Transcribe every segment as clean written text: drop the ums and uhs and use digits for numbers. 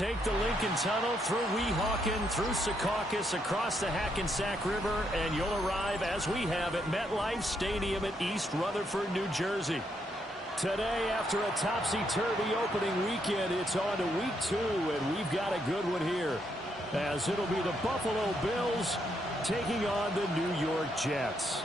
take the Lincoln Tunnel through Weehawken, through Secaucus, across the Hackensack River, and you'll arrive, as we have, at MetLife Stadium at East Rutherford, New Jersey. Today, after a topsy-turvy opening weekend, it's on to week 2, and we've got a good one here, as it'll be the Buffalo Bills taking on the New York Jets.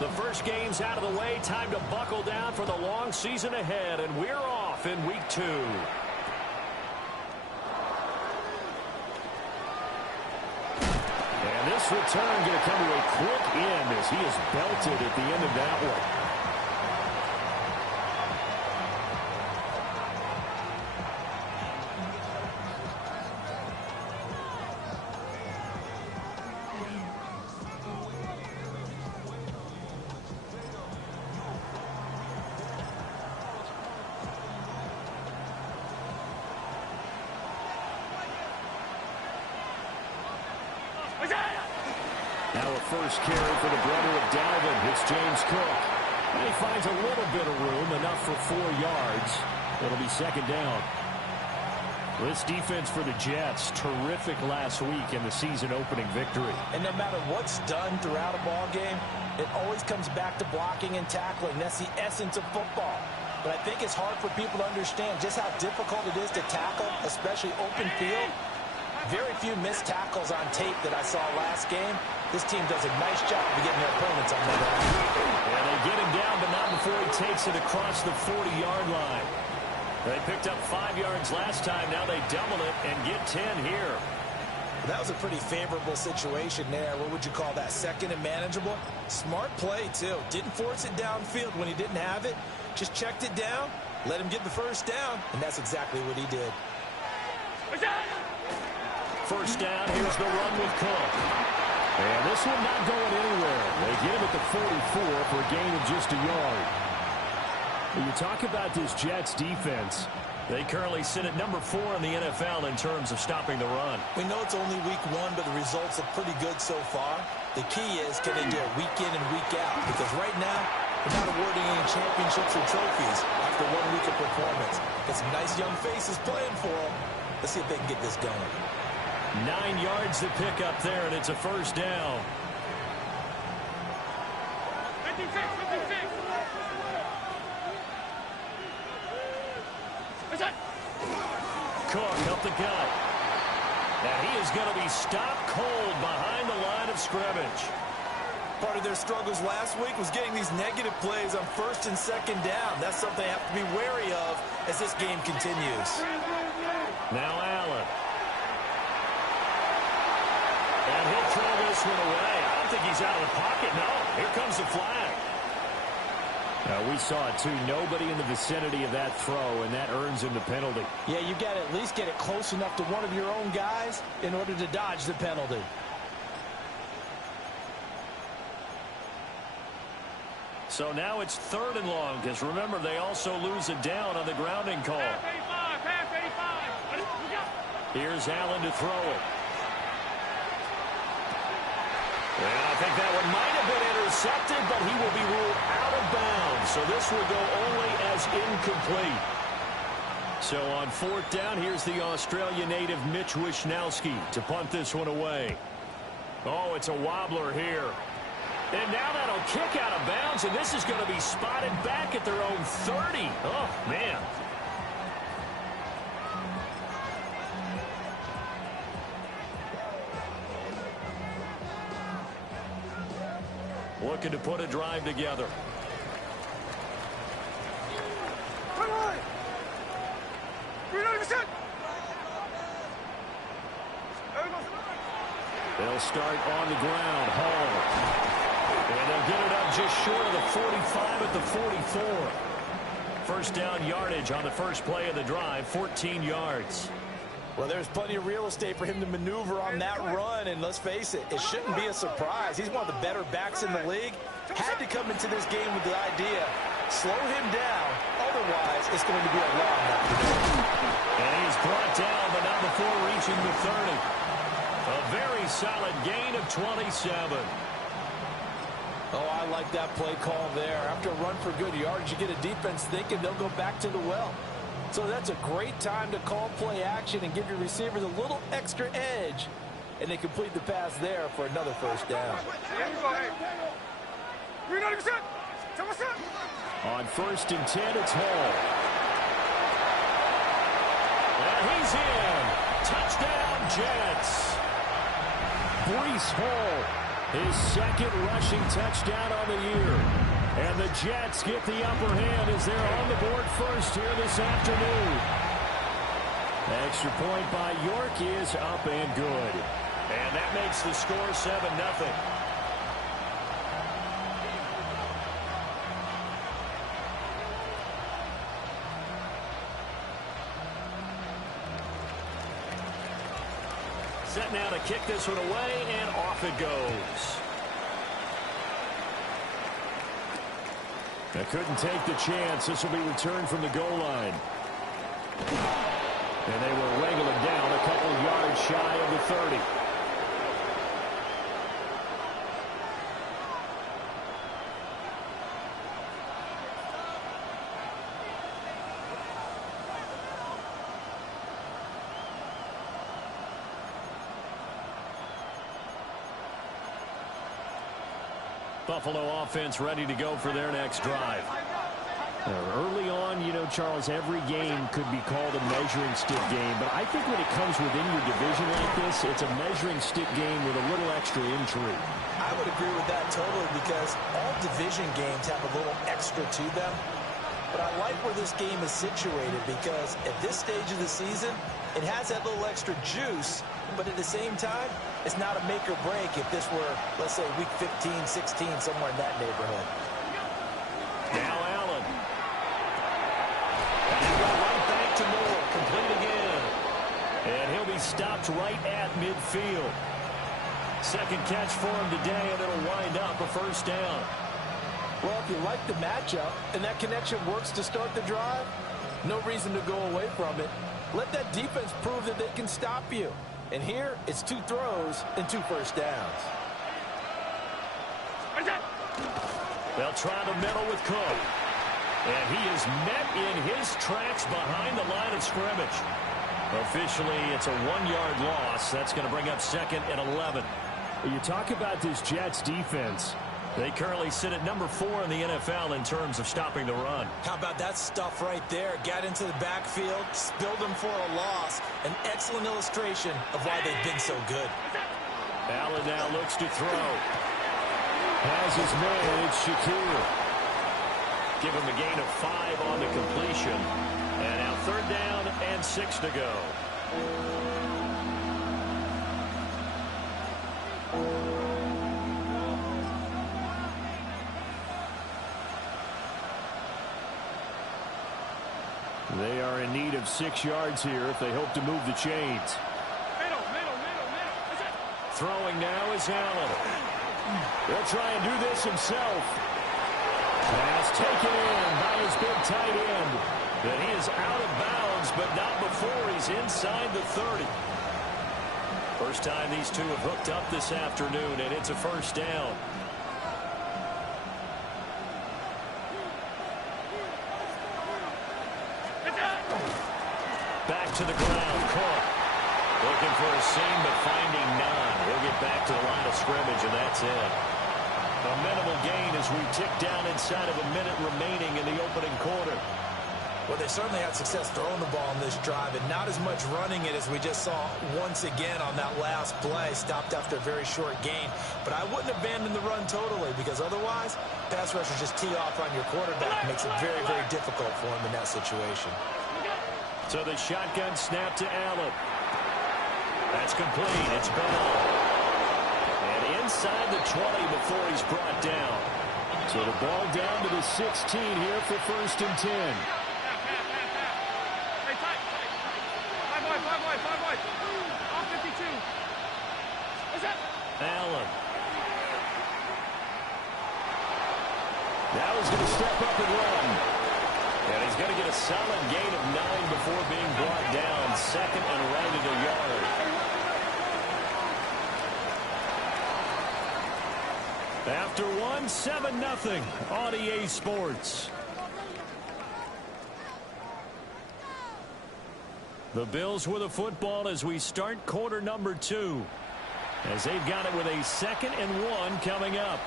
The first game's out of the way. Time to buckle down for the long season ahead, and we're off in week 2. And this return going to come to a quick end as he is belted at the end of that one. Now a first carry for the brother of Dalvin. It's James Cook. And he finds a little bit of room, enough for 4 yards. It'll be second down. This defense for the Jets, terrific last week in the season-opening victory. And no matter what's done throughout a ball game, it always comes back to blocking and tackling. That's the essence of football. But I think it's hard for people to understand just how difficult it is to tackle, especially open field. Very few missed tackles on tape that I saw last game. This team does a nice job of getting their opponents on that line. And they get him down, but not before he takes it across the 40-yard line. They picked up 5 yards last time. Now they double it and get 10 here. That was a pretty favorable situation there. What would you call that? Second and manageable? Smart play, too. Didn't force it downfield when he didn't have it. Just checked it down, let him get the first down, and that's exactly what he did. First down, here's the run with Cook. And this one not going anywhere. They get him at the 44 for a gain of just a yard. When you talk about this Jets defense, they currently sit at number 4 in the NFL in terms of stopping the run. We know it's only week 1, but the results are pretty good so far. The key is, can they do it week in and week out? Because right now, they're not awarding any championships or trophies after 1 week of performance. Got some nice young faces playing for them. Let's see if they can get this going. 9 yards to pick up there, and it's a first down. 56, 56. Cook up the gut. And he is going to be stopped cold behind the line of scrimmage. Part of their struggles last week was getting these negative plays on first and second down. That's something they have to be wary of as this game continues. Now Allen. And he'll throw this one away. I don't think he's out of the pocket, no. Here comes the flag. We saw it, too. Nobody in the vicinity of that throw, and that earns him the penalty. Yeah, you got to at least get it close enough to one of your own guys in order to dodge the penalty. So now it's 3rd and long, because remember, they also lose it down on the grounding call. Pass 85. Here's Allen to throw it. And I think that one might have been intercepted, but he will be ruled out of bounds. So this will go only as incomplete. So on 4th down, here's the Australia native Mitch Wishnowsky to punt this one away. Oh, it's a wobbler here. And now that'll kick out of bounds, and this is going to be spotted back at their own 30. Oh, man. Looking to put a drive together. They'll start on the ground. Hall. And they'll get it up just short of the 45 at the 44. First down yardage on the first play of the drive, 14 yards. Well, there's plenty of real estate for him to maneuver on that run, and let's face it, it shouldn't be a surprise. He's one of the better backs in the league. Had to come into this game with the idea, slow him down. Otherwise, it's going to be a long afternoon. And he is brought down, but not before reaching the 30. A very solid gain of 27. Oh, I like that play call there. After a run for good yards, you get a defense thinking they'll go back to the well. So that's a great time to call play action and give your receivers a little extra edge. And they complete the pass there for another first down. On 1st and 10, it's Hall. And he's in. Touchdown, Jets. Breece Hall, his second rushing touchdown on the year. And the Jets get the upper hand as they're on the board first here this afternoon. Extra point by York is up and good. And that makes the score 7-0. Set now to kick this one away, and off it goes. They couldn't take the chance. This will be returned from the goal line. And they will wrangle it down a couple yards shy of the 30. Buffalo offense ready to go for their next drive. Early on, you know, Charles, every game could be called a measuring stick game. But I think when it comes within your division like this, it's a measuring stick game with a little extra intrigue. I would agree with that totally because all division games have a little extra to them. But I like where this game is situated because at this stage of the season, it has that little extra juice. But at the same time, it's not a make or break if this were, let's say, week 15, 16, somewhere in that neighborhood. Now Allen. And he'll go right back to Moore. Complete again. And he'll be stopped right at midfield. Second catch for him today, and it'll wind up a first down. Well, if you like the matchup and that connection works to start the drive, no reason to go away from it. Let that defense prove that they can stop you. And here, it's 2 throws and 2 first downs. They'll try the middle with Cook. And he is met in his tracks behind the line of scrimmage. Officially, it's a 1-yard loss. That's going to bring up 2nd and 11. You talk about this Jets defense. They currently sit at number 4 in the NFL in terms of stopping the run. How about that stuff right there? Got into the backfield, spilled them for a loss. An excellent illustration of why they've been so good. Allen now looks to throw. Has his man, it's Shakir. Give him a gain of 5 on the completion. And now 3rd down and 6 to go. They are in need of 6 yards here if they hope to move the chains. Middle. Throwing now is Allen. He'll try and do this himself. Pass taken in by his big tight end. But he is out of bounds, but not before he's inside the 30. First time these two have hooked up this afternoon, and it's a first down. Back to the ground, Cook. Looking for a seam, but finding none. He'll get back to the line of scrimmage, and that's it. A minimal gain as we tick down inside of a minute remaining in the opening quarter. Well, they certainly had success throwing the ball in this drive, and not as much running it as we just saw once again on that last play. Stopped after a very short gain. But I wouldn't abandon the run totally, because otherwise, pass rushers just tee off on your quarterback. Makes it very, very difficult for him in that situation. So the shotgun snap to Allen. That's complete. It's Bell. And inside the 20 before he's brought down. So the ball down to the 16 here for 1st and 10. Hey, tight. 5 wide. Off 52. What's that? Allen. Now he's going to step up and run. And he's going to get a solid gain of 9 before being brought down. Second and right at a yard. After one, 7-0 on EA Sports. The Bills with a football as we start quarter number 2. As they've got it with a 2nd and 1 coming up.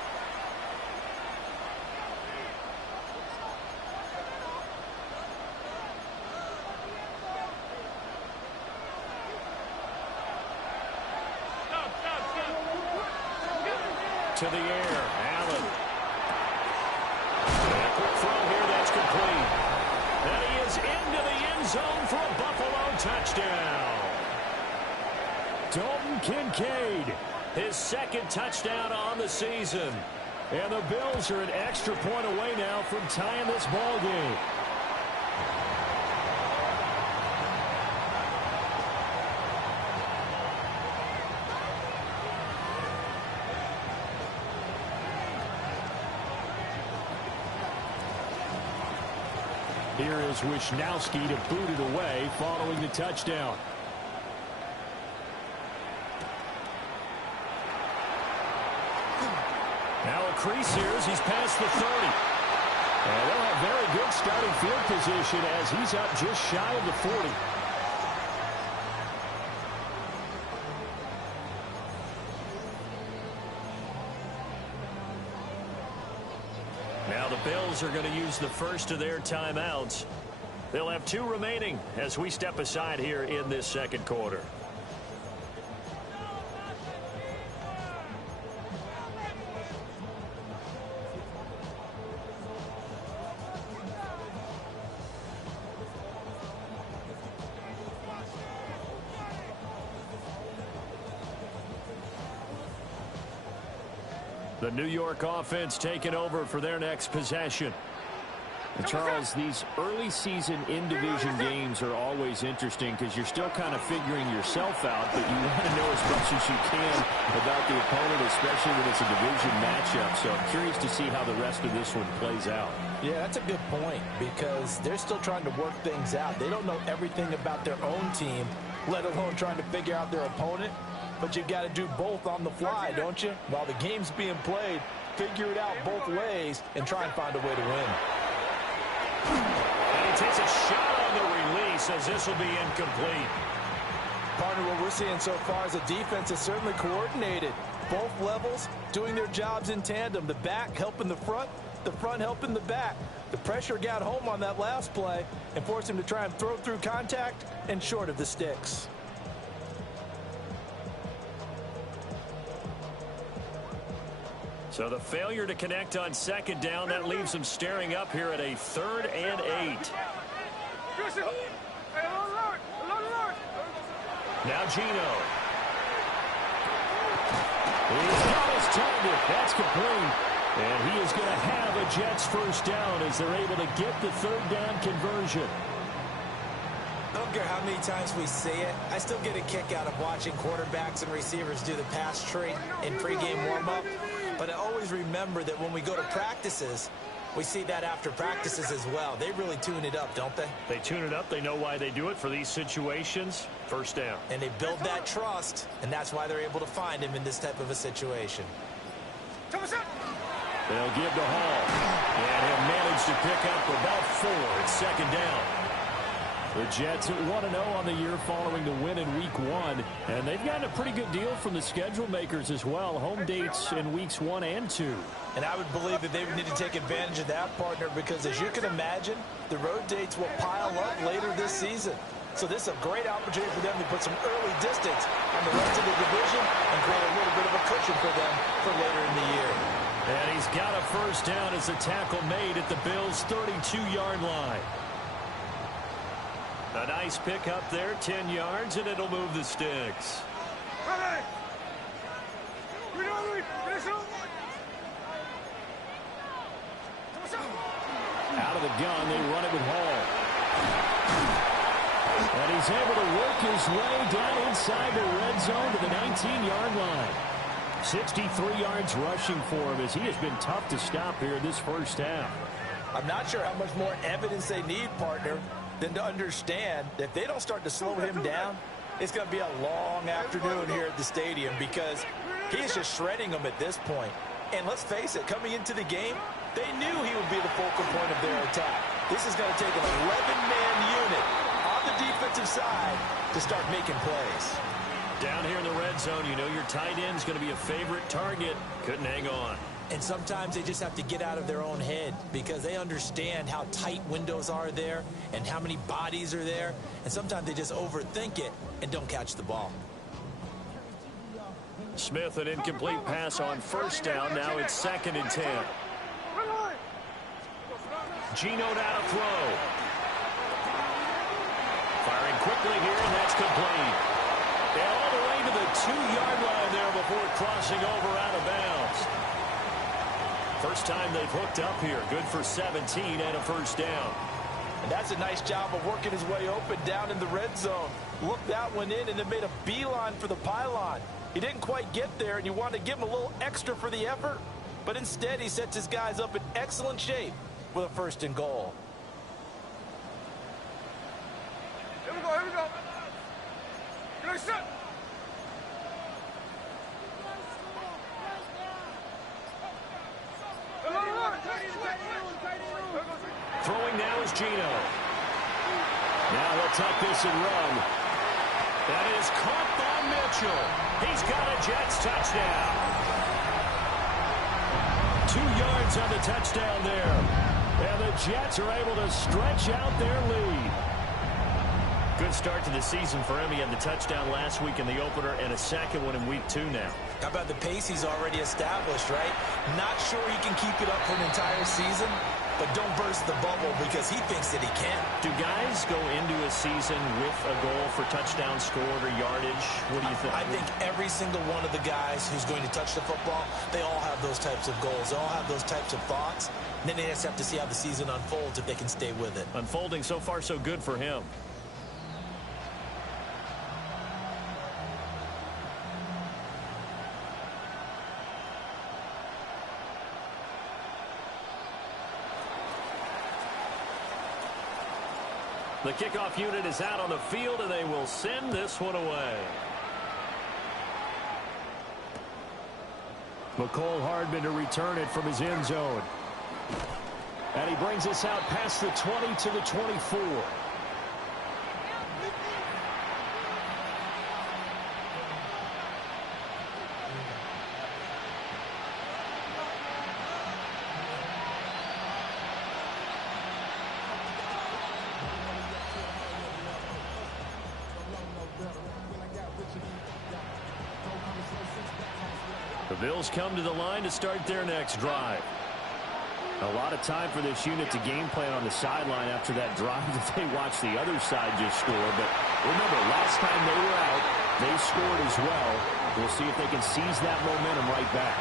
To the air, Allen. And a quick throw here, that's complete. And he is into the end zone for a Buffalo touchdown. Dalton Kincaid, his 2nd touchdown on the season. And the Bills are an extra point away now from tying this ball game. Here is Wisnowski to boot it away following the touchdown. Now a crease here as he's past the 30. And they'll have very good starting field position as he's up just shy of the 40. Now the Bills are going to use the first of their timeouts. They'll have 2 remaining as we step aside here in this second quarter. The New York offense taking over for their next possession. And Charles, these early season in-division games are always interesting because you're still kind of figuring yourself out, but you want to know as much as you can about the opponent, especially when it's a division matchup. So I'm curious to see how the rest of this one plays out. Yeah, that's a good point because they're still trying to work things out. They don't know everything about their own team, let alone trying to figure out their opponent. But you've got to do both on the fly, don't you? While the game's being played, figure it out both ways and try and find a way to win. And he takes a shot on the release as this will be incomplete. Partner, what we're seeing so far is the defense is certainly coordinated. Both levels doing their jobs in tandem. The back helping the front helping the back. The pressure got home on that last play and forced him to try and throw through contact and short of the sticks. So the failure to connect on second down, that leaves them staring up here at a 3rd and 8. Now Gino. He's got his target. That's complete. And he is going to have a Jets first down as they're able to get the 3rd down conversion. I don't care how many times we see it. I still get a kick out of watching quarterbacks and receivers do the pass tree in pregame warm-up. But I always remember that when we go to practices, we see that after practices as well. They really tune it up, don't they? They tune it up. They know why they do it for these situations. First down. And they build that trust, and that's why they're able to find him in this type of a situation. They'll give to Hall. And he'll manage to pick up about 4. It's second down. The Jets at 1-0 on the year following the win in Week 1. And they've gotten a pretty good deal from the schedule makers as well. Home dates in Weeks 1 and 2. And I would believe that they would need to take advantage of that, partner, because as you can imagine, the road dates will pile up later this season. So this is a great opportunity for them to put some early distance on the rest of the division and create a little bit of a cushion for them for later in the year. And he's got a first down as the tackle made at the Bills' 32-yard line. A nice pick up there, 10 yards, and it'll move the sticks. Out of the gun, they run it with Hall. And he's able to work his way down inside the red zone to the 19-yard line. 63 yards rushing for him as he has been tough to stop here this first half. I'm not sure how much more evidence they need, partner, than to understand that if they don't start to slow him down, it's going to be a long afternoon here at the stadium because he is just shredding them at this point. And let's face it, coming into the game, they knew he would be the focal point of their attack. This is going to take an 11-man unit on the defensive side to start making plays. Down here in the red zone, you know your tight end's going to be a favorite target. Couldn't hang on. And sometimes they just have to get out of their own head because they understand how tight windows are there and how many bodies are there. And sometimes they just overthink it and don't catch the ball. Smith, an incomplete pass on first down. Now it's 2nd and 10. Geno now to throw. Firing quickly here, and that's complete. And all the way to the 2-yard line there before crossing over out of bounds. First time they've hooked up here. Good for 17 and a first down. And that's a nice job of working his way open down in the red zone. Looked that one in and then made a beeline for the pylon. He didn't quite get there, and you want to give him a little extra for the effort. But instead, he sets his guys up in excellent shape with a 1st and goal. Here we go, here we go. Good shot. Throwing now is Geno. Now he'll tuck this and run. That is caught by Mitchell. He's got a Jets touchdown. 2 yards on the touchdown there. And the Jets are able to stretch out their lead. Good start to the season for him. He had the touchdown last week in the opener and a second one in week 2 now. How about the pace he's already established, right? Not sure he can keep it up for an entire season, but don't burst the bubble because he thinks that he can. Do guys go into a season with a goal for touchdown scored or yardage? What do you think? I think every single one of the guys who's going to touch the football, they all have those types of goals. They all have those types of thoughts. And then they just have to see how the season unfolds if they can stay with it. Unfolding so far so good for him. The kickoff unit is out on the field, and they will send this one away. McCole Hardman to return it from his end zone. And he brings us out past the 20 to the 24. The Bills come to the line to start their next drive. A lot of time for this unit to game plan on the sideline after that drive that they watched the other side just score. But remember, last time they were out, they scored as well. We'll see if they can seize that momentum right back.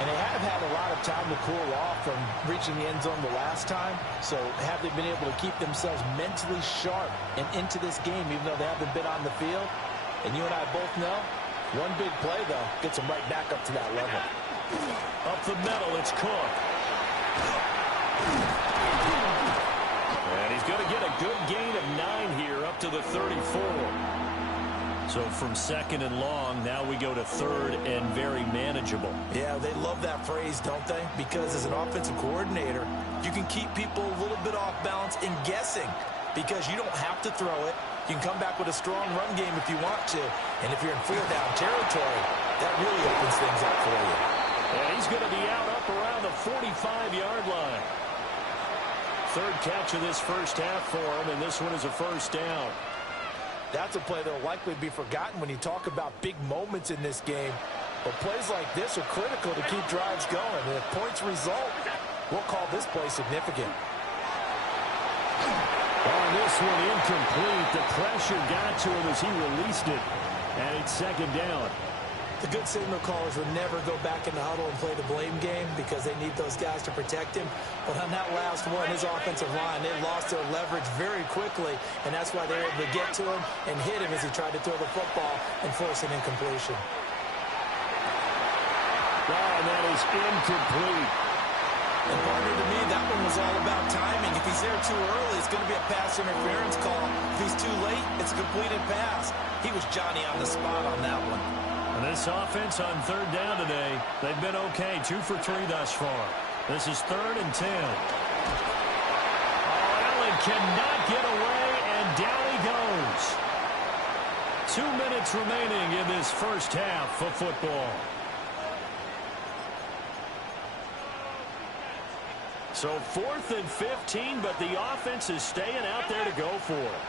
And they have had a lot of time to cool off from reaching the end zone the last time. So have they been able to keep themselves mentally sharp and into this game, even though they haven't been on the field? And you and I both know, one big play, though, gets them right back up to that level. Up the middle, it's Cook. And he's going to get a good gain of 9 here, up to the 34. So from 2nd and long, now we go to 3rd and very manageable. Yeah, they love that phrase, don't they? Because as an offensive coordinator, you can keep people a little bit off balance in guessing because you don't have to throw it. You can come back with a strong run game if you want to. And if you're in 4-down territory, that really opens things up for you. And he's going to be out up around the 45-yard line. 3rd catch of this first half for him, and this one is a first down. That's a play that will likely be forgotten when you talk about big moments in this game. But plays like this are critical to keep drives going. And if points result, we'll call this play significant. On this one, incomplete. The pressure got to him as he released it. And it's 2nd down. The good signal callers would never go back in the huddle and play the blame game because they need those guys to protect him. But on that last one, his offensive line, they lost their leverage very quickly, and that's why they were able to get to him and hit him as he tried to throw the football and force an incompletion. Oh, and that is incomplete. And partner, to me, that one was all about timing. If he's there too early, it's going to be a pass interference call. If he's too late, it's a completed pass. He was Johnny on the spot on that one. And this offense on third down today, they've been okay. 2 for 3 thus far. This is 3rd and 10. Oh, Allen cannot get away, and down he goes. 2 minutes remaining in this first half of football. So 4th and 15, but the offense is staying out there to go for it.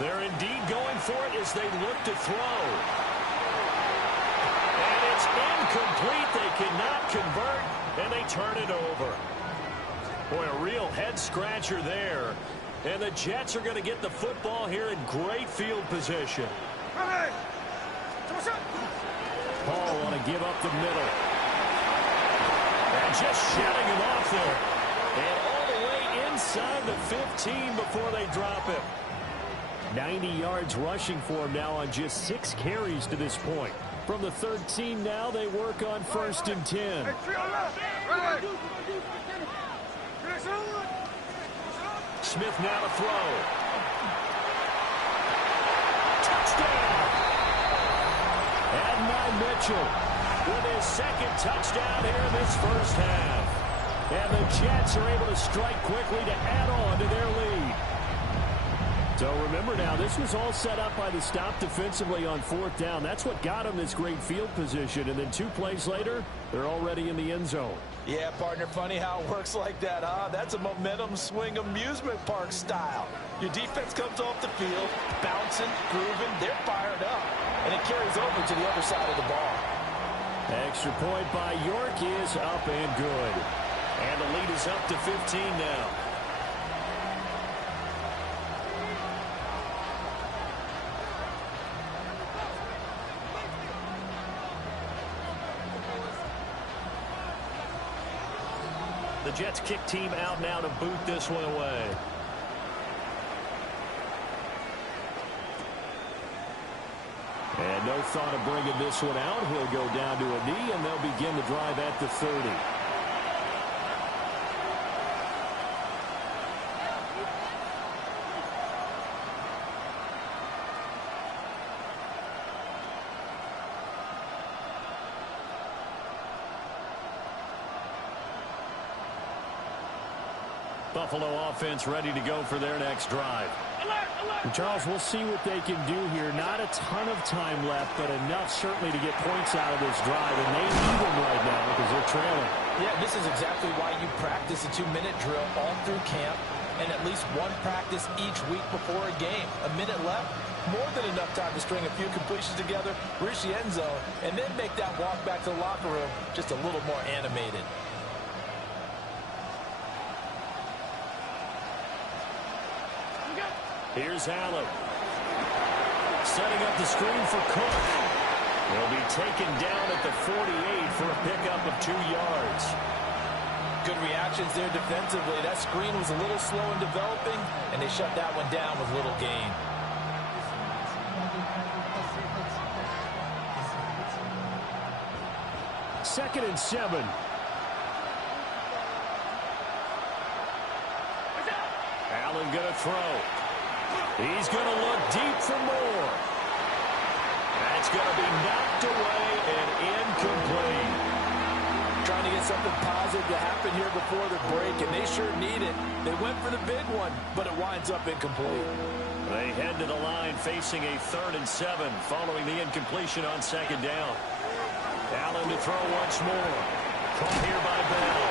They're indeed going for it as they look to throw. And it's incomplete. They cannot convert, and they turn it over. Boy, a real head-scratcher there. And the Jets are going to get the football here in great field position. Paul want to give up the middle. And just shutting him off there. And all the way inside the 15 before they drop him. 90 yards rushing for him now on just 6 carries to this point. From the 13 now, they work on 1st and 10. Smith now to throw. Touchdown! Adonai Mitchell with his 2nd touchdown here in this first half. And the Jets are able to strike quickly to add on to their lead. So remember now, this was all set up by the stop defensively on 4th down. That's what got them this great field position. And then 2 plays later, they're already in the end zone. Yeah, partner, funny how it works like that, huh? That's a momentum swing amusement park style. Your defense comes off the field, bouncing, grooving, they're fired up. And it carries over to the other side of the ball. Extra point by York is up and good. And the lead is up to 15 now. The Jets kick team out now to boot this one away. And no thought of bringing this one out. He'll go down to a knee, and they'll begin the drive at the 30. Buffalo offense ready to go for their next drive. Charles, we'll see what they can do here. Not a ton of time left, but enough certainly to get points out of this drive. And they need them right now because they're trailing. Yeah, this is exactly why you practice a 2-minute drill all through camp and at least one practice each week before a game. A minute left, more than enough time to string a few completions together, reach the end zone, and then make that walk back to the locker room just a little more animated. Here's Allen. Setting up the screen for Cook. He'll be taken down at the 48 for a pickup of 2 yards. Good reactions there defensively. That screen was a little slow in developing, and they shut that one down with little gain. Second and 7. Allen gonna throw. He's going to look deep for more. That's going to be knocked away and incomplete. Trying to get something positive to happen here before the break, and they sure need it. They went for the big one, but it winds up incomplete. They head to the line facing a 3rd and 7 following the incompletion on 2nd down. Allen to throw once more. Caught here by Bell.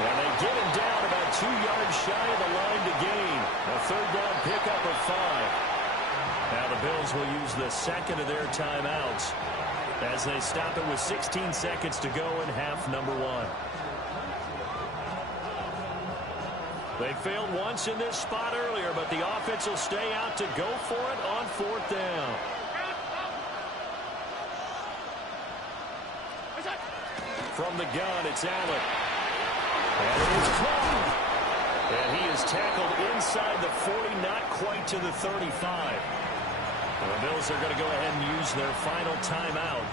And they get him down about 2 yards shy of the line to gain. A 3rd down pickup of 5. Now the Bills will use the second of their timeouts as they stop it with 16 seconds to go in half number 1. They failed once in this spot earlier, but the offense will stay out to go for it on 4th down. From the gun, it's Allen. And it is caught. And he is tackled inside the 40, not quite to the 35. The Bills are going to go ahead and use their final timeout.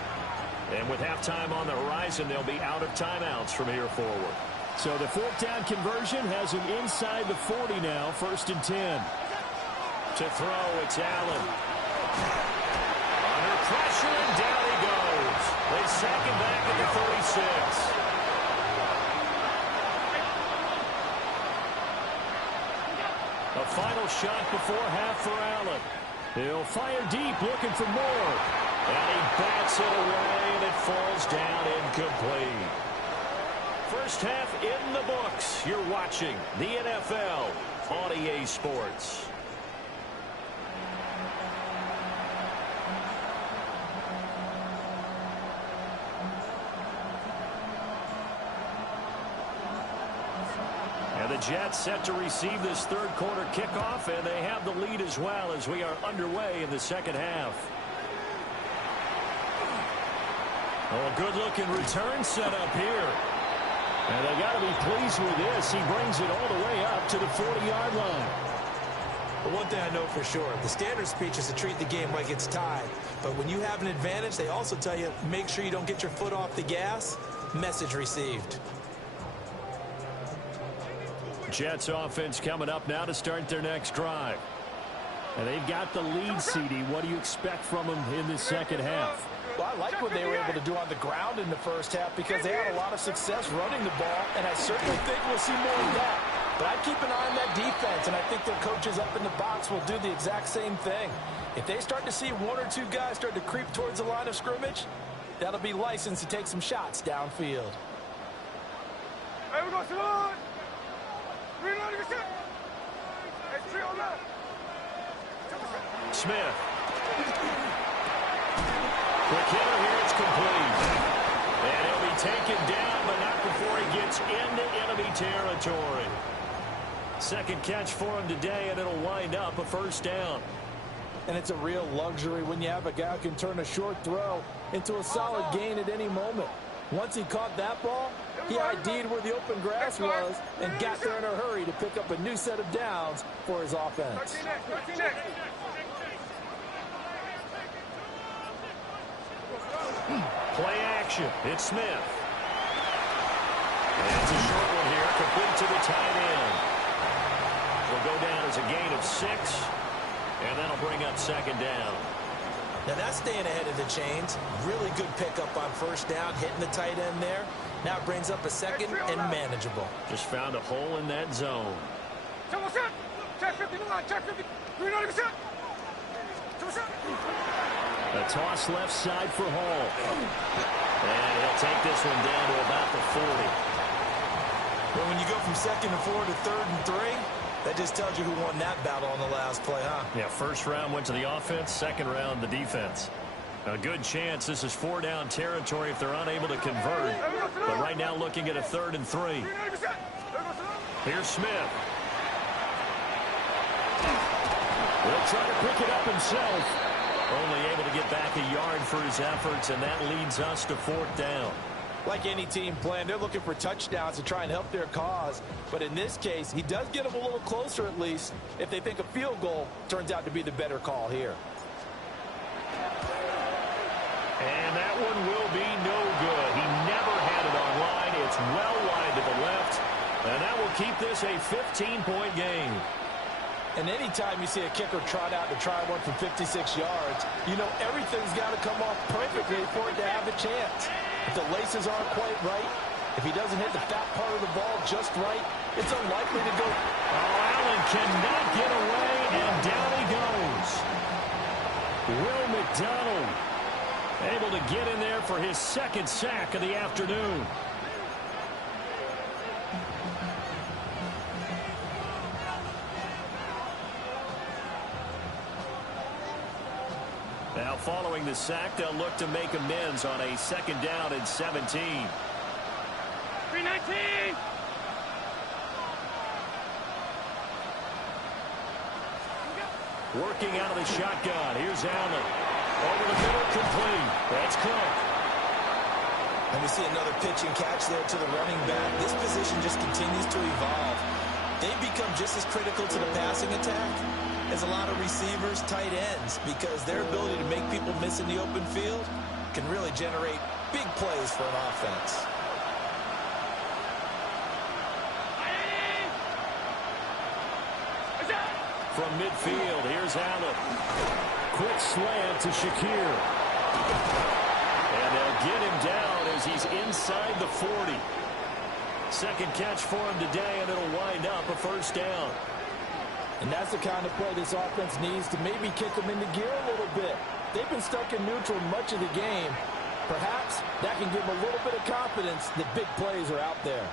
And with halftime on the horizon, they'll be out of timeouts from here forward. So the fourth down conversion has them inside the 40 now, 1st and 10. To throw, it's Allen. Under pressure, and down he goes. They sack him back at the 36. A final shot before half for Allen. He'll fire deep, looking for more. And he bats it away, and it falls down incomplete. First half in the books. You're watching the NFL on EA Sports. And the Jets set to receive this third quarter kickoff, and they have the lead as well as we are underway in the second half. Oh, good-looking return set up here. And they got to be pleased with this. He brings it all the way up to the 40-yard line. But one thing I know for sure, the standard speech is to treat the game like it's tied. But when you have an advantage, they also tell you, make sure you don't get your foot off the gas. Message received. Jets offense coming up now to start their next drive. And they've got the lead, CD. What do you expect from them in the second half? Well, I like what they were able to do on the ground in the first half because they had a lot of success running the ball, and I certainly think we'll see more of that. But I'd keep an eye on that defense, and I think their coaches up in the box will do the exact same thing. If they start to see one or two guys start to creep towards the line of scrimmage, that'll be licensed to take some shots downfield. Hey, we go, Simone! Reloading your shit! Hey, 3 on that! Smith. Quick hitter here, it's complete. And he'll be taken down, but not before he gets into enemy territory. Second catch for him today, and it'll wind up a first down. And it's a real luxury when you have a guy who can turn a short throw into a solid gain at any moment. Once he caught that ball, he ID'd where the open grass was and got there in a hurry to pick up a new set of downs for his offense. 13 next. Play action. It's Smith. And it's a short one here, complete to the tight end. Will go down as a gain of 6, and that'll bring up second down. Now that's staying ahead of the chains. Really good pickup on first down, hitting the tight end there. Now it brings up a second and manageable. Just found a hole in that zone. Check 59, check 50. Reloading your shit! A toss left side for Hall. And he'll take this one down to about the 40. Well, when you go from 2nd and 4 to 3rd and 3, that just tells you who won that battle on the last play, huh? Yeah, first round went to the offense, second round the defense. A good chance this is 4-down territory if they're unable to convert. But right now looking at a 3rd and 3. Here's Smith. He'll try to pick it up himself. Only able to get back a yard for his efforts, and that leads us to 4th down. Like any team playing, they're looking for touchdowns to try and help their cause. But in this case, he does get them a little closer at least if they think a field goal turns out to be the better call here. And that one will be no good. He never had it on line. It's well wide to the left. And that will keep this a 15-point game. And anytime you see a kicker trot out to try one from 56 yards, you know everything's got to come off perfectly for it to have a chance. If the laces aren't quite right, if he doesn't hit the fat part of the ball just right, it's unlikely to go. Oh, Allen cannot get away, and down he goes. Will McDonald able to get in there for his second sack of the afternoon. Now, following the sack, they'll look to make amends on a 2nd down and 17. 319! Working out of the shotgun. Here's Allen. Over the middle, complete. That's Cook. And we see another pitch and catch there to the running back. This position just continues to evolve. they become just as critical to the passing attack as a lot of receivers, tight ends, because their ability to make people miss in the open field can really generate big plays for an offense. From midfield, here's Allen. Quick slant to Shakir. And they'll get him down as he's inside the 40. Second catch for him today, and it'll wind up a first down. And that's the kind of play this offense needs to maybe kick them into gear a little bit. They've been stuck in neutral much of the game. Perhaps that can give them a little bit of confidence that big plays are out there.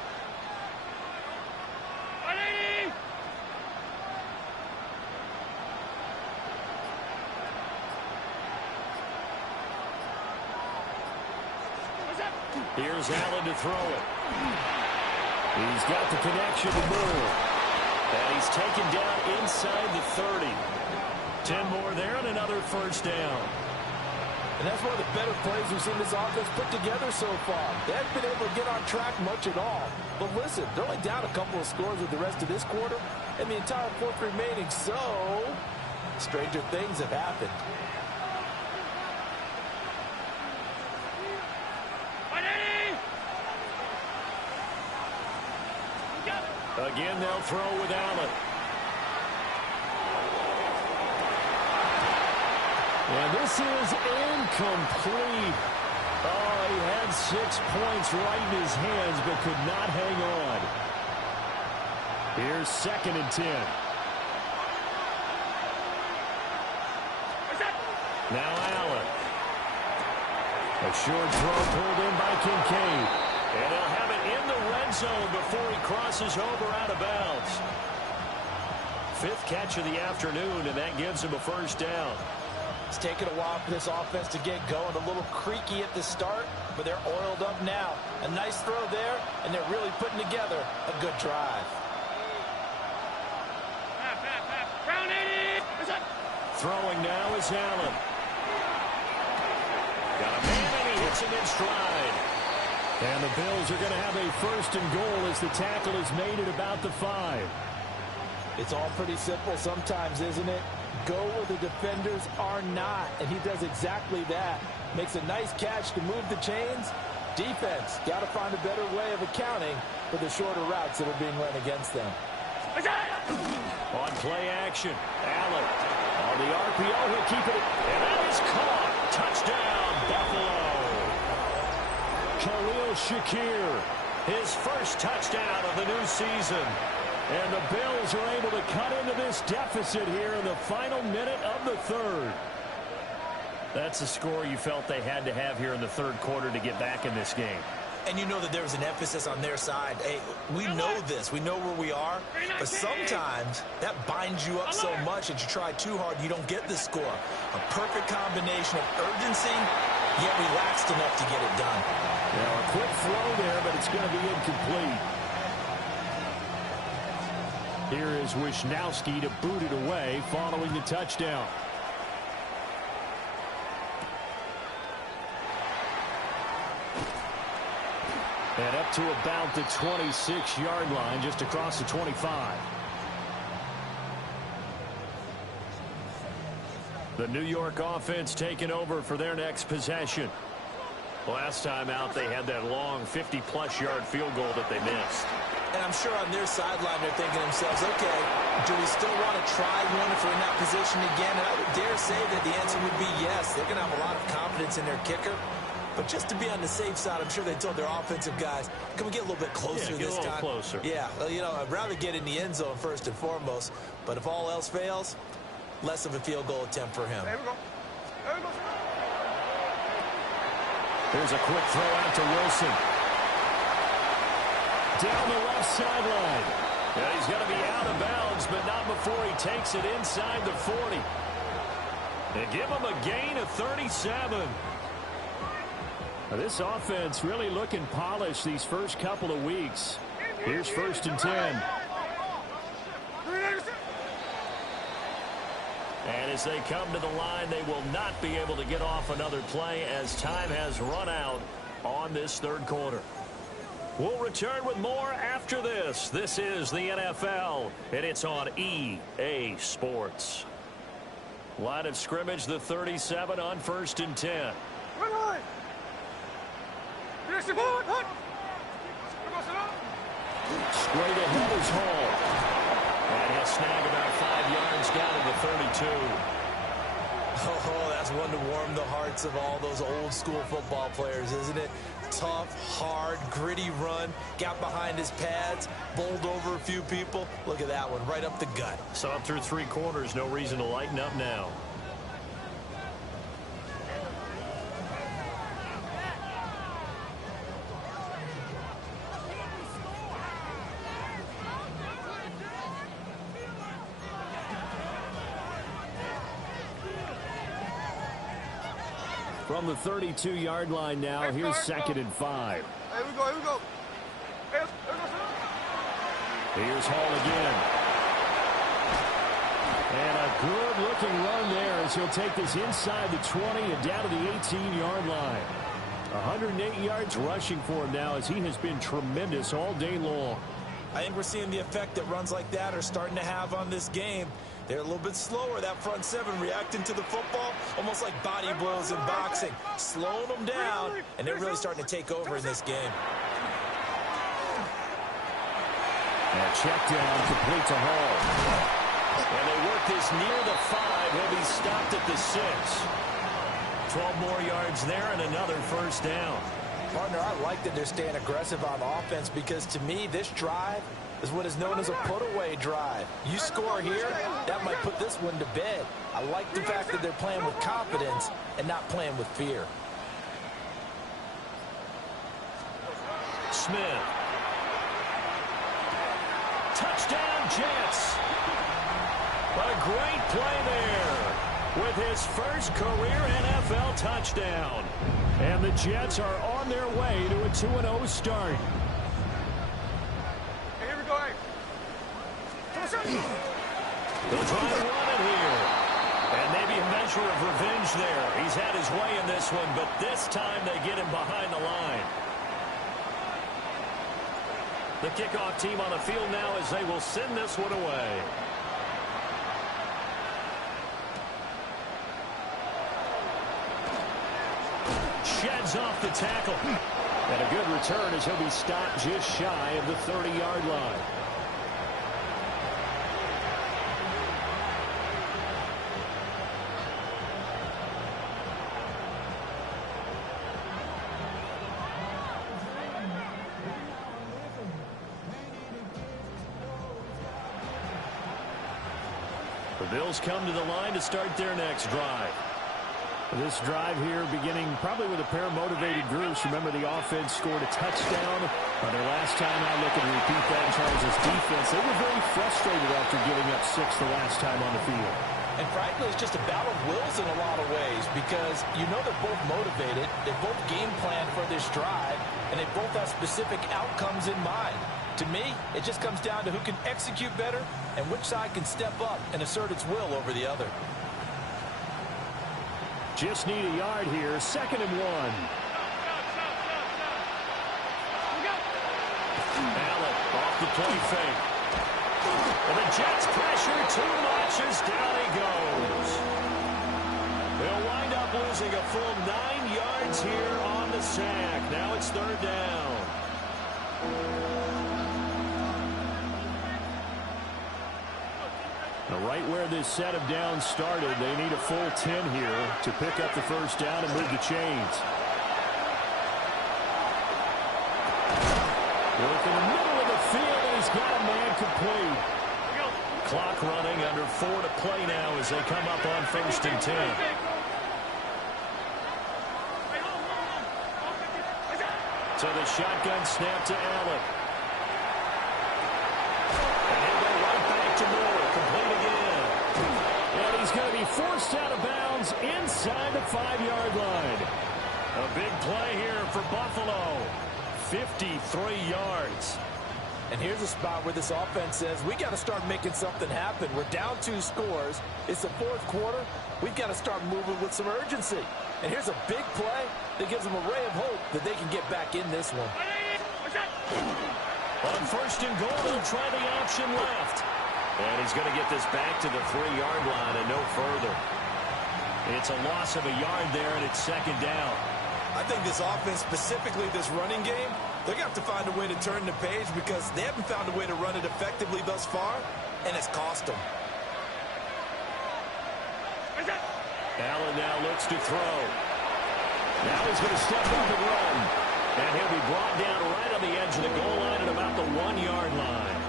Here's Allen to throw it. He's got the connection to move. And he's taken down inside the 30. 10 more there and another first down. And that's one of the better plays we've seen this offense put together so far. They haven't been able to get on track much at all. But listen, they're only down a couple of scores with the rest of this quarter and the entire fourth remaining. So, stranger things have happened. Again, they'll throw with Allen. And this is incomplete. Oh, he had 6 points right in his hands, but could not hang on. Here's 2nd and 10. Now Allen. A short throw pulled in by Kincaid. And they'll have it in the red zone before he crosses over out of bounds. 5th catch of the afternoon, and that gives him a first down. It's taken a while for this offense to get going. A little creaky at the start, but they're oiled up now. A nice throw there, and they're really putting together a good drive. Throwing now is Allen. Got a man, and he hits him in stride. And the Bills are going to have a 1st and goal as the tackle is made at about the 5. It's all pretty simple sometimes, isn't it? Go where the defenders are not, and he does exactly that. Makes a nice catch to move the chains. Defense, got to find a better way of accounting for the shorter routes that are being run against them. On play action, Allen on the RPO, he'll keep it, and that is caught. Touchdown, Buffalo. Khalil Shakir, his first touchdown of the new season. And the Bills are able to cut into this deficit here in the final minute of the 3rd. That's a score you felt they had to have here in the 3rd quarter to get back in this game. And you know that there was an emphasis on their side. Hey, we know this. We know where we are. But sometimes that binds you up so much that you try too hard, you don't get the score. A perfect combination of urgency, yet relaxed enough to get it done. Now, a quick throw there, but it's going to be incomplete. Here is Wisnowski to boot it away following the touchdown. And up to about the 26-yard line, just across the 25. The New York offense taking over for their next possession. Last time out, they had that long 50-plus yard field goal that they missed. And I'm sure on their sideline they're thinking to themselves, okay, do we still want to try one if we're in that position again? And I would dare say that the answer would be yes. They're going to have a lot of confidence in their kicker. But just to be on the safe side, I'm sure they told their offensive guys, can we get a little bit closer this time? Closer. Yeah, well, you know, I'd rather get in the end zone first and foremost. But if all else fails, less of a field goal attempt for him. There we go. There we go. There's a quick throw out to Wilson. Down the left sideline. Yeah, he's going to be out of bounds, but not before he takes it inside the 40. They give him a gain of 37. Now, this offense really looking polished these first couple of weeks. Here's 1st and 10. And as they come to the line, they will not be able to get off another play as time has run out on this 3rd quarter. We'll return with more after this. This is the NFL, and it's on EA Sports. Line of scrimmage, the 37 on 1st and 10. Straight ahead is Hall. And he'll snag about 5 yards down to the 32. Oh, that's one to warm the hearts of all those old school football players, isn't it? Tough, hard, gritty run, got behind his pads, bowled over a few people. Look at that one, right up the gut. So up through 3 quarters, no reason to lighten up now. From the 32-yard line now, here's 2nd and 5. Here we go, here we go. Here's Hall again. And a good-looking run there as he'll take this inside the 20 and down to the 18-yard line. 108 yards rushing for him now as he has been tremendous all day long. I think we're seeing the effect that runs like that are starting to have on this game. They're a little bit slower, that front 7, reacting to the football, almost like body blows in boxing, slowing them down, and they're really starting to take over in this game. And check down, complete to Hall. And they work this near the 5. He'll be stopped at the 6. 12 more yards there and another first down. Partner, I like that they're staying aggressive on offense because, to me, this drive is what is known as a put-away drive. You score here, that might put this one to bed. I like the fact that they're playing with confidence and not playing with fear. Smith. Touchdown, Jets. A great play there with his first career NFL touchdown. And the Jets are on their way to a 2-0 start. Hey, here we go, hey. They'll try to run it here. And maybe a measure of revenge there. He's had his way in this one, but this time they get him behind the line. The kickoff team on the field now as they will send this one away. Sheds off the tackle. And a good return as he'll be stopped just shy of the 30-yard line. The Bills come to the line to start their next drive. This drive here beginning probably with a pair of motivated groups. Remember, the offense scored a touchdown on their last time out. Looking to repeat that in Charles' defense. They were very frustrated after giving up 6 the last time on the field. And frankly, it's just a battle of wills in a lot of ways because you know they're both motivated, they both game plan for this drive, and they both have specific outcomes in mind. To me, it just comes down to who can execute better and which side can step up and assert its will over the other. Just need a yard here. 2nd and 1. Allen off the play fake. And the Jets pressure too much as down he goes. They'll wind up losing a full 9 yards here on the sack. Now it's 3rd down. Right where this set of downs started, they need a full 10 here to pick up the first down and move the chains. Work in the middle of the field, and he's got a man complete. Clock running, under 4 to play now as they come up on 1st and 10. So the shotgun snap to Allen. And he'll go right back to Moore, complete again. And he's going to be forced out of bounds inside the 5-yard line. A big play here for Buffalo. 53 yards. And here's a spot where this offense says, we got to start making something happen. We're down 2 scores. It's the 4th quarter. We've got to start moving with some urgency. And here's a big play that gives them a ray of hope that they can get back in this one. On first and goal, they'll try the option left. And he's going to get this back to the 3-yard line and no further. It's a loss of a yard there, and it's second down. I think this offense, specifically this running game, they're going to have to find a way to turn the page because they haven't found a way to run it effectively thus far, and it's cost them. Allen now looks to throw. Now he's going to step up and run. And he'll be brought down right on the edge of the goal line at about the 1-yard line.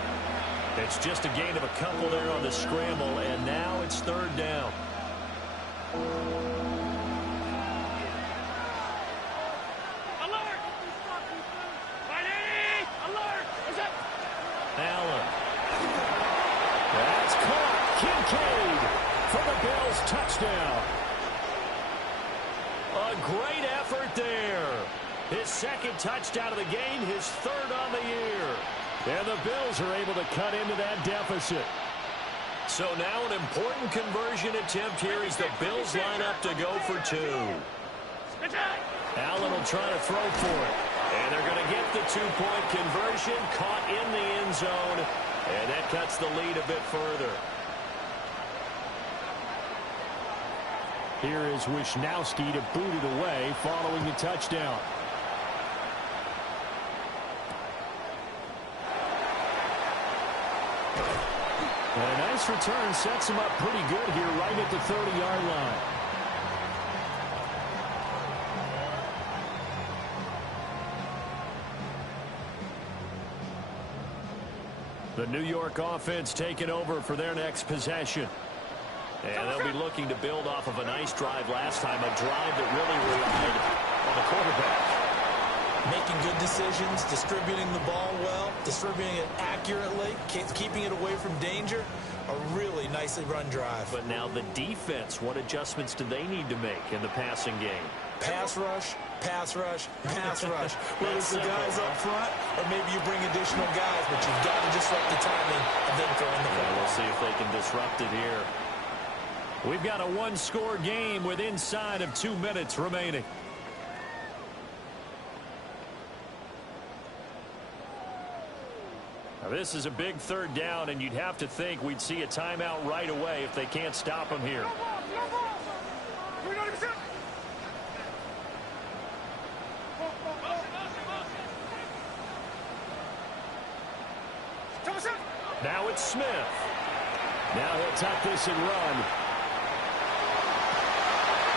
It's just a gain of a couple there on the scramble, and now it's third down. Alert! Ready! Alert! Allen. That's caught. Kincaid for the Bills touchdown. A great effort there. His second touchdown of the game, his third on the year. And the Bills are able to cut into that deficit. So now an important conversion attempt here as the Bills line up to go for 2. Allen will try to throw for it. And they're going to get the 2-point conversion, caught in the end zone. And that cuts the lead a bit further. Here is Wisnowski to boot it away following the touchdown. And a nice return sets him up pretty good here right at the 30-yard line. The New York offense taking over for their next possession. And they'll be looking to build off of a nice drive last time, a drive that really relied on the quarterback. Making good decisions, distributing the ball well, distributing it accurately, keeping it away from danger. A really nicely run drive. But now the defense, what adjustments do they need to make in the passing game? Pass rush, pass rush, pass rush. Whether it's the guys up front or maybe you bring additional guys, but you've got to disrupt the timing and then throw in the ball. We'll see if they can disrupt it here. We've got a one-score game with inside of 2 minutes remaining. Now this is a big third down, and you'd have to think we'd see a timeout right away if they can't stop him here. Now it's Smith. Now he'll tuck this and run.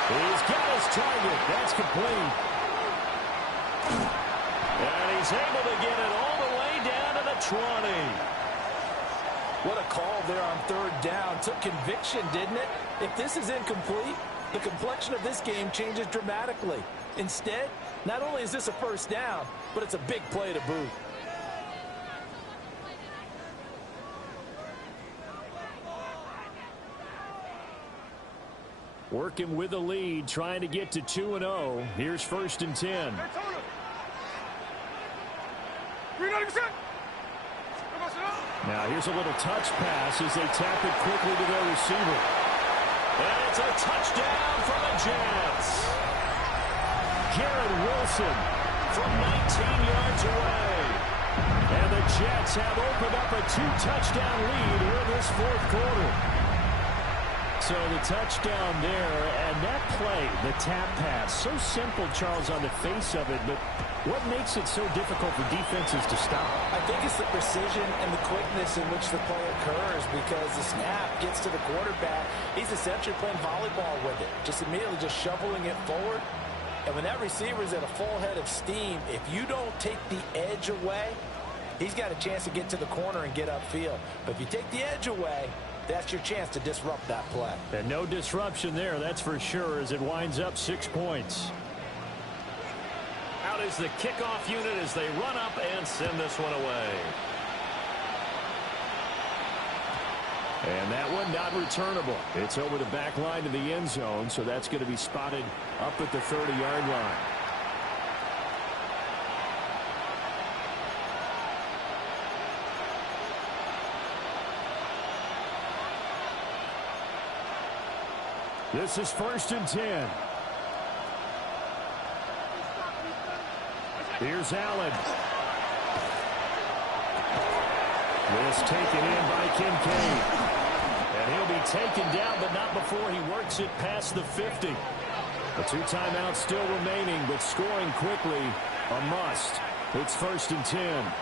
He's got his target. That's complete. And he's able to get it all the way down to the 20. What a call there on third down. Took conviction, didn't it? If this is incomplete, the complexion of this game changes dramatically. Instead, not only is this a first down, but it's a big play to boot. Working with the lead, trying to get to 2-0. Here's first and 10. Now here's a little touch pass as they tap it quickly to their receiver. And it's a touchdown for the Jets. Garrett Wilson from 19 yards away. And the Jets have opened up a 2-touchdown lead here in this fourth quarter. So the touchdown there, and that play, the tap pass, so simple, Charles, on the face of it, but what makes it so difficult for defenses to stop? I think it's the precision and the quickness in which the play occurs because the snap gets to the quarterback. He's essentially playing volleyball with it, just immediately just shoveling it forward. And when that receiver's at a full head of steam, if you don't take the edge away, he's got a chance to get to the corner and get upfield. But if you take the edge away, that's your chance to disrupt that play. And no disruption there, that's for sure, as it winds up 6 points. Out is the kickoff unit as they run up and send this one away. And that one not returnable. It's over the back line to the end zone, so that's going to be spotted up at the 30-yard line. This is first and 10. Here's Allen. This taken in by Kincaid. And he'll be taken down, but not before he works it past the 50. The 2 timeouts still remaining, but scoring quickly, a must. It's 1st and 10.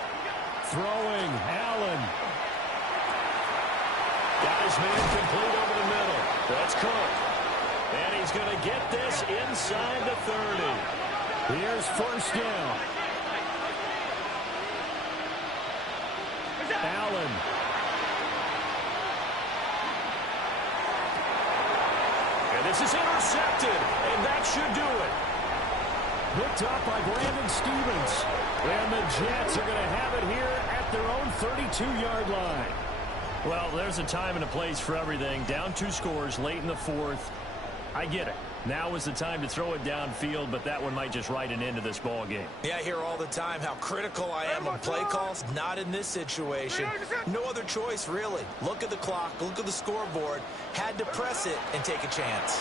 Throwing, Allen. Got his man complete over the middle. That's Cook. And he's going to get this inside the 30. Here's 1st down. Allen. And this is intercepted, and that should do it. Picked up by Brandon Stevens. And the Jets are going to have it here at their own 32-yard line. Well, there's a time and a place for everything. Down 2 scores late in the 4th. I get it. Now is the time to throw it downfield, but that one might just write an end to this ball game. Yeah, I hear all the time how critical I am on play calls. Not in this situation. No other choice, really. Look at the clock. Look at the scoreboard. Had to press it and take a chance.